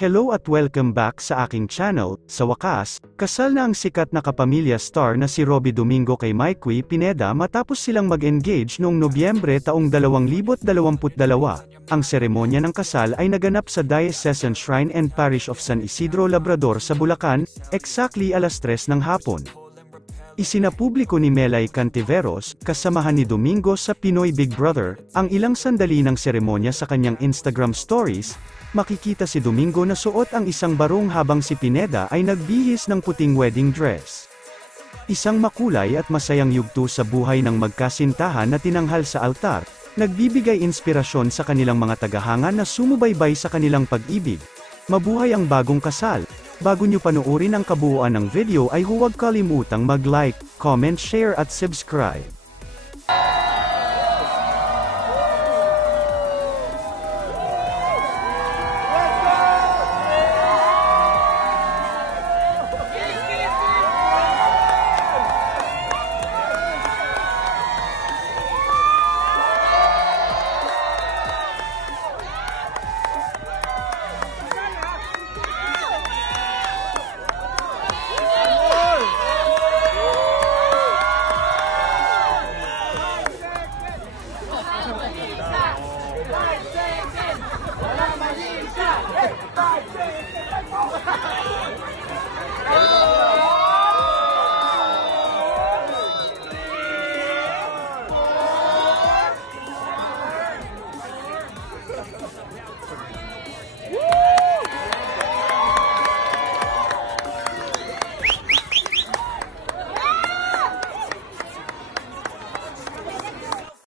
Hello at welcome back sa aking channel. Sa wakas, kasal na ang sikat na kapamilya star na si Robby Domingo kay Mikey Pineda matapos silang mag-engage noong Nobyembre taong 2022. Ang seremonya ng kasal ay naganap sa Diocesan Shrine and Parish of San Isidro Labrador sa Bulacan, exactly 3:00 ng hapon. Isinapubliko ni Melay Cantiveros, kasamahan ni Domingo sa Pinoy Big Brother, ang ilang sandali ng seremonya sa kanyang Instagram stories. Makikita si Domingo na suot ang isang barong habang si Pineda ay nagbihis ng puting wedding dress. Isang makulay at masayang yugto sa buhay ng magkasintahan na tinanghal sa altar, nagbibigay inspirasyon sa kanilang mga tagahanga na sumubaybay sa kanilang pag-ibig. Mabuhay ang bagong kasal! Bago nyo panoorin ang kabuuan ng video ay huwag kalimutang mag-like, comment, share at subscribe.